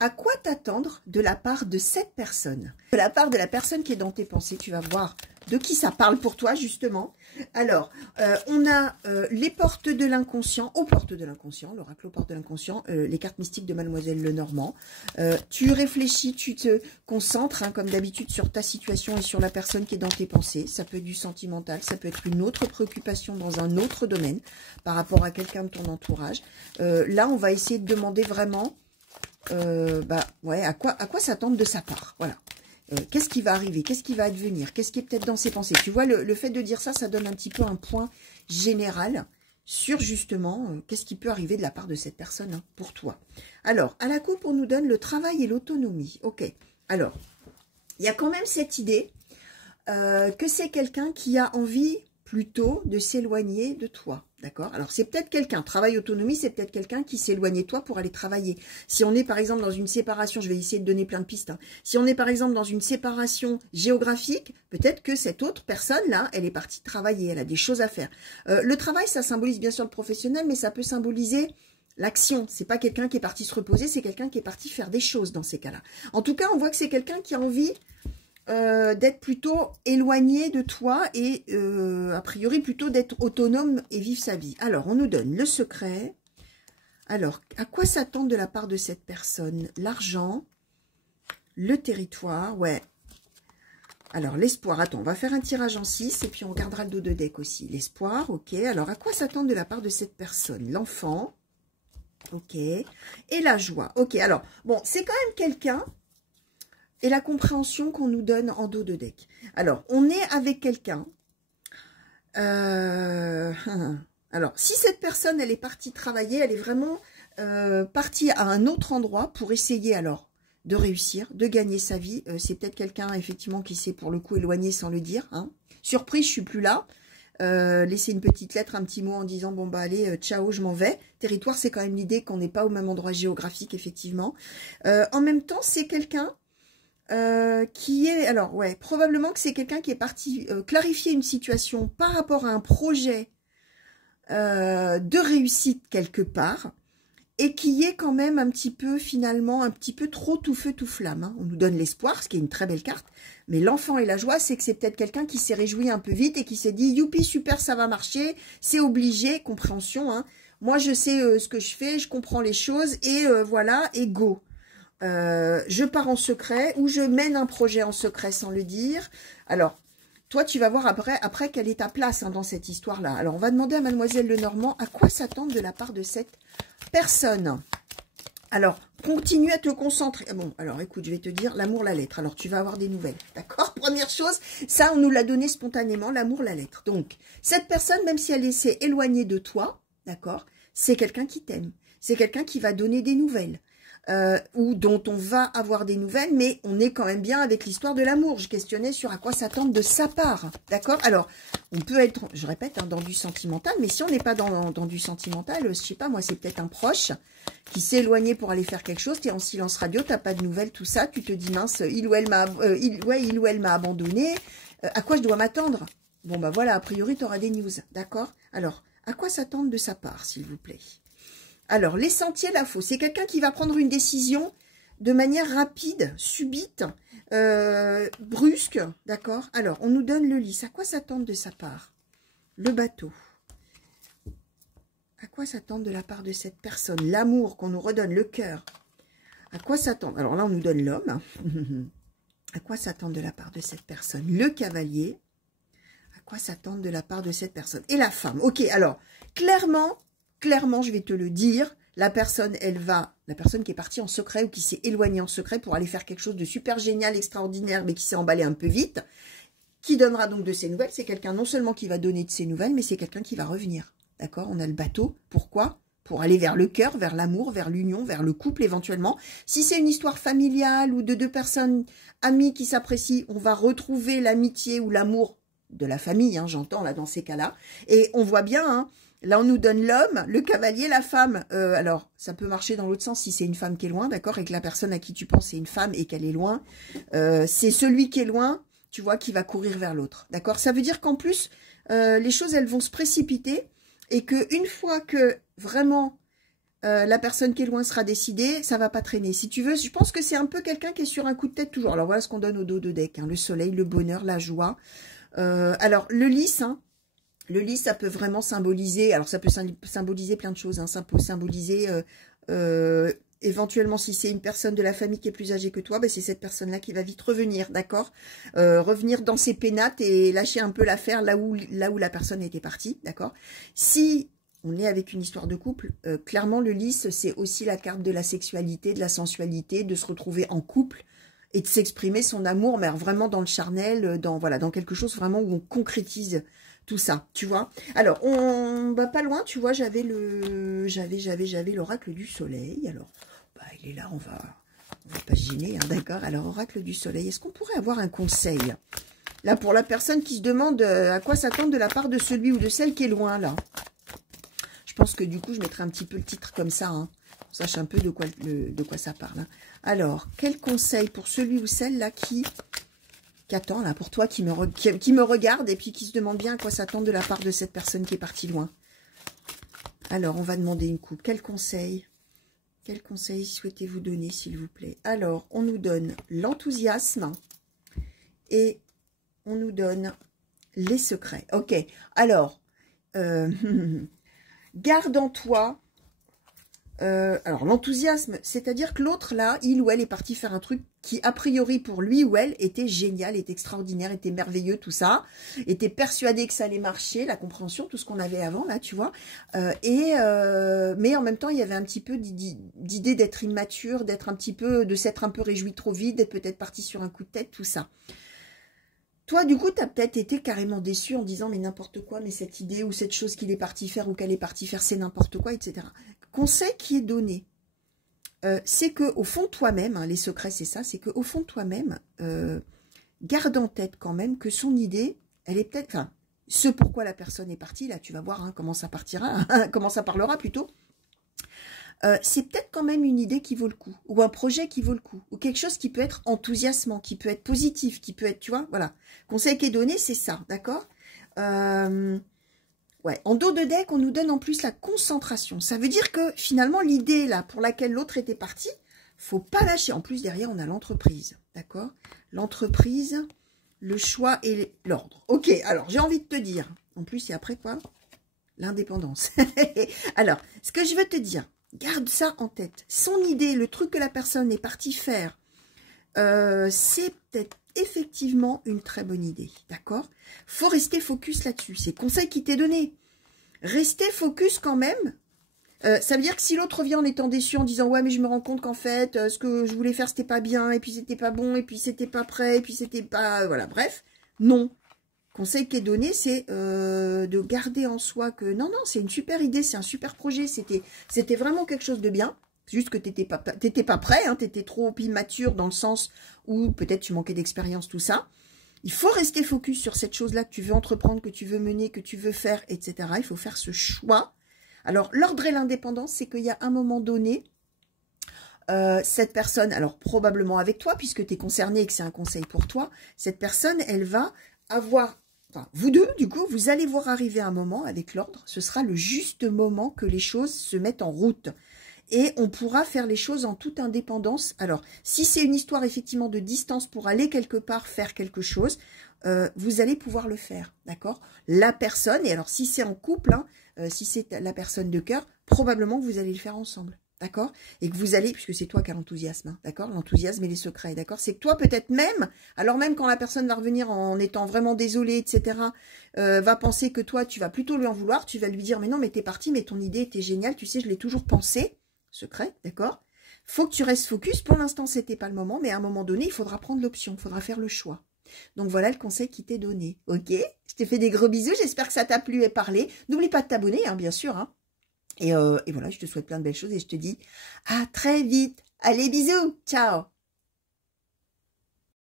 à quoi t'attendre de la part de cette personne? De la part de la personne qui est dans tes pensées, tu vas voir de qui ça parle pour toi, justement. Alors, on a les portes de l'inconscient, aux portes de l'inconscient, l'oracle aux portes de l'inconscient, les cartes mystiques de Mademoiselle Lenormand. Tu réfléchis, tu te concentres, hein, comme d'habitude, sur ta situation et sur la personne qui est dans tes pensées. Ça peut être du sentimental, ça peut être une autre préoccupation dans un autre domaine, par rapport à quelqu'un de ton entourage. Là, on va essayer de demander vraiment, ouais, à quoi s'attendre de sa part, voilà. Qu'est-ce qui va arriver? Qu'est-ce qui va advenir? Qu'est-ce qui est peut-être dans ses pensées? Tu vois, le fait de dire ça, ça donne un petit peu un point général sur justement qu'est-ce qui peut arriver de la part de cette personne, hein, pour toi. Alors, à la coupe, on nous donne le travail et l'autonomie. Ok. Alors, il y a quand même cette idée que c'est quelqu'un qui a envie plutôt de s'éloigner de toi. D'accord? Alors, c'est peut-être quelqu'un, travail, autonomie, c'est peut-être quelqu'un qui s'éloigne de toi pour aller travailler. Si on est, par exemple, dans une séparation, je vais essayer de donner plein de pistes, hein. Si on est, par exemple, dans une séparation géographique, peut-être que cette autre personne-là, elle est partie travailler, elle a des choses à faire. Le travail, ça symbolise bien sûr le professionnel, mais ça peut symboliser l'action. C'est pas quelqu'un qui est parti se reposer, c'est quelqu'un qui est parti faire des choses dans ces cas-là. En tout cas, on voit que c'est quelqu'un qui a envie d'être plutôt éloigné de toi et a priori plutôt d'être autonome et vivre sa vie. Alors, on nous donne le secret. Alors, à quoi s'attendre de la part de cette personne? L'argent, le territoire, ouais. Alors, l'espoir, attends, on va faire un tirage en 6 et puis on regardera le dos de deck aussi. L'espoir, ok. Alors, à quoi s'attendre de la part de cette personne? L'enfant, ok. Et la joie, ok. Alors, bon, c'est quand même quelqu'un... Et la compréhension qu'on nous donne en dos de deck. Alors, on est avec quelqu'un. Alors, si cette personne, elle est partie travailler, elle est vraiment partie à un autre endroit pour essayer alors de réussir, de gagner sa vie. C'est peut-être quelqu'un, effectivement, qui s'est pour le coup éloigné sans le dire. Hein. Surprise, je suis plus là. Laisser une petite lettre, un petit mot en disant, bon, bah allez, ciao, je m'en vais. Territoire, c'est quand même l'idée qu'on n'est pas au même endroit géographique, effectivement. En même temps, c'est quelqu'un qui est, alors ouais, probablement que c'est quelqu'un qui est parti clarifier une situation par rapport à un projet de réussite quelque part, et qui est quand même un petit peu, finalement, un petit peu trop tout feu tout flamme. Hein. On nous donne l'espoir, ce qui est une très belle carte, mais l'enfant et la joie, c'est que c'est peut-être quelqu'un qui s'est réjoui un peu vite et qui s'est dit, youpi, super, ça va marcher, c'est obligé, compréhension, hein. Moi je sais ce que je fais, je comprends les choses, et voilà, et go. Je pars en secret ou je mène un projet en secret sans le dire. Alors, toi, tu vas voir après quelle est ta place, hein, dans cette histoire-là. Alors, on va demander à Mademoiselle Lenormand à quoi s'attendre de la part de cette personne. Alors, continue à te concentrer. Bon, alors, écoute, je vais te dire l'amour, la lettre. Alors, tu vas avoir des nouvelles, d'accord? Première chose, ça, on nous l'a donné spontanément, l'amour, la lettre. Donc, cette personne, même si elle s'est éloignée de toi, d'accord, c'est quelqu'un qui t'aime. C'est quelqu'un qui va donner des nouvelles. Ou dont on va avoir des nouvelles, mais on est quand même bien avec l'histoire de l'amour. Je questionnais sur à quoi s'attendre de sa part, d'accord? Alors, on peut être, je répète, hein, dans du sentimental, mais si on n'est pas dans du sentimental, je sais pas, moi, c'est peut-être un proche qui s'est éloigné pour aller faire quelque chose, tu es en silence radio, t'as pas de nouvelles, tout ça, tu te dis, mince, il ou elle m'a abandonné, à quoi je dois m'attendre? Bon, bah voilà, a priori, tu auras des news, d'accord? Alors, à quoi s'attendre de sa part, s'il vous plaît? Alors, les sentiers, la faux. C'est quelqu'un qui va prendre une décision de manière rapide, subite, brusque, d'accord? Alors, on nous donne le lys. À quoi s'attendre de sa part? Le bateau. À quoi s'attendre de la part de cette personne? L'amour qu'on nous redonne, le cœur. À quoi s'attendre? Alors là, on nous donne l'homme. À quoi s'attendre de la part de cette personne? Le cavalier. À quoi s'attendre de la part de cette personne? Et la femme. Ok, alors, clairement, je vais te le dire, la personne qui est partie en secret ou qui s'est éloignée en secret pour aller faire quelque chose de super génial, extraordinaire, mais qui s'est emballé un peu vite, qui donnera donc de ses nouvelles, c'est quelqu'un non seulement qui va donner de ses nouvelles, mais c'est quelqu'un qui va revenir. D'accord? On a le bateau. Pourquoi? Pour aller vers le cœur, vers l'amour, vers l'union, vers le couple éventuellement. Si c'est une histoire familiale ou de deux personnes amies qui s'apprécient, on va retrouver l'amitié ou l'amour de la famille, hein, j'entends là dans ces cas-là. Et on voit bien, hein, là, on nous donne l'homme, le cavalier, la femme. Alors, ça peut marcher dans l'autre sens si c'est une femme qui est loin, d'accord? Et que la personne à qui tu penses est une femme et qu'elle est loin. C'est celui qui est loin, tu vois, qui va courir vers l'autre, d'accord? Ça veut dire qu'en plus, les choses, elles vont se précipiter et qu'une fois que, vraiment, la personne qui est loin sera décidée, ça va pas traîner. Si tu veux, je pense que c'est un peu quelqu'un qui est sur un coup de tête toujours. Alors voilà ce qu'on donne au dos de deck, hein, le soleil, le bonheur, la joie. Alors le lys, hein, le lys, ça peut vraiment symboliser, alors ça peut symboliser plein de choses, hein, ça peut symboliser éventuellement si c'est une personne de la famille qui est plus âgée que toi, ben c'est cette personne-là qui va vite revenir, d'accord, revenir dans ses pénates et lâcher un peu l'affaire là où la personne était partie, d'accord. Si on est avec une histoire de couple, clairement le lys, c'est aussi la carte de la sexualité, de la sensualité, de se retrouver en couple et de s'exprimer son amour, mais vraiment dans le charnel, voilà, dans quelque chose vraiment où on concrétise tout ça, tu vois. Alors, on va pas loin, tu vois, j'avais l'oracle du soleil. Alors, bah, il est là, on va pas se gêner, hein, d'accord. Alors, oracle du soleil, est-ce qu'on pourrait avoir un conseil là pour la personne qui se demande à quoi s'attendre de la part de celui ou de celle qui est loin, là? Je pense que du coup, je mettrai un petit peu le titre comme ça, hein. On sache un peu de quoi ça parle, hein. Alors, quel conseil pour celui ou celle là qui attend, là, pour toi, qui me regarde et puis qui se demande bien à quoi s'attendre de la part de cette personne qui est partie loin. Alors, on va demander une coupe. Quel conseil souhaitez-vous donner, s'il vous plaît? Alors, on nous donne l'enthousiasme et on nous donne les secrets. Ok, alors, garde en toi. Alors, l'enthousiasme, c'est-à-dire que l'autre, là, il ou elle est parti faire un truc qui, a priori, pour lui ou elle, était génial, était extraordinaire, était merveilleux, tout ça, était persuadé que ça allait marcher, la compréhension, tout ce qu'on avait avant, là, tu vois, mais en même temps, il y avait un petit peu d'idée d'être immature, de s'être un peu réjoui trop vite, d'être peut-être parti sur un coup de tête, tout ça. Toi, du coup, tu as peut-être été carrément déçu en disant, mais n'importe quoi, mais cette idée ou cette chose qu'il est parti faire ou qu'elle est partie faire, c'est n'importe quoi, etc. Conseil qui est donné, c'est qu'au fond de toi-même, hein, les secrets, c'est ça, c'est qu'au fond de toi-même, garde en tête quand même que son idée, elle est peut-être, enfin, ce pourquoi la personne est partie, là, tu vas voir hein, comment ça partira, comment ça parlera plutôt. C'est peut-être quand même une idée qui vaut le coup, ou un projet qui vaut le coup, ou quelque chose qui peut être enthousiasmant, qui peut être positif, qui peut être, tu vois, voilà. Conseil qui est donné, c'est ça, d'accord. Ouais, en dos de deck, on nous donne en plus la concentration. Ça veut dire que finalement, l'idée là pour laquelle l'autre était parti, faut pas lâcher. En plus, derrière, on a l'entreprise, d'accord. L'entreprise, le choix et l'ordre. Ok, alors j'ai envie de te dire, en plus, et après quoi? L'indépendance. Alors, ce que je veux te dire, garde ça en tête. Son idée, le truc que la personne est partie faire, c'est peut-être effectivement une très bonne idée, d'accord? Faut rester focus là-dessus. C'est le conseil qui t'est donné. Restez focus quand même. Ça veut dire que si l'autre vient en étant déçu, en disant « Ouais, mais je me rends compte qu'en fait, ce que je voulais faire, c'était pas bien, et puis c'était pas bon, et puis c'était pas prêt, et puis c'était pas... » Voilà, bref. Non. Conseil qui est donné, c'est de garder en soi que non, c'est une super idée, c'est un super projet, c'était vraiment quelque chose de bien. C'est juste que t'étais pas prêt, hein, t'étais trop immature dans le sens où peut-être tu manquais d'expérience, tout ça. Il faut rester focus sur cette chose-là que tu veux entreprendre, que tu veux mener, que tu veux faire, etc. Il faut faire ce choix. Alors, l'ordre et l'indépendance, c'est qu'il y a un moment donné, cette personne, alors probablement avec toi, puisque tu es concerné et que c'est un conseil pour toi, cette personne, elle va avoir... Enfin, vous deux, du coup, vous allez voir arriver un moment avec l'ordre. Ce sera le juste moment que les choses se mettent en route. Et on pourra faire les choses en toute indépendance. Alors, si c'est une histoire effectivement de distance pour aller quelque part faire quelque chose, vous allez pouvoir le faire, d'accord? La personne, et alors si c'est en couple, hein, si c'est la personne de cœur, probablement que vous allez le faire ensemble, d'accord? Et que vous allez, puisque c'est toi qui as l'enthousiasme, hein, d'accord? L'enthousiasme et les secrets, d'accord? C'est que toi, peut-être même, alors même quand la personne va revenir en étant vraiment désolée, etc., va penser que toi, tu vas plutôt lui en vouloir, tu vas lui dire, mais non, mais t'es parti, mais ton idée était géniale, tu sais, je l'ai toujours pensé. Secret, d'accord? Faut que tu restes focus. Pour l'instant, c'était pas le moment, mais à un moment donné, il faudra prendre l'option, il faudra faire le choix. Donc voilà le conseil qui t'est donné, ok? Je te fais des gros bisous, j'espère que ça t'a plu et parlé. N'oublie pas de t'abonner, hein, bien sûr. Hein. Et voilà, je te souhaite plein de belles choses et je te dis à très vite. Allez, bisous, ciao!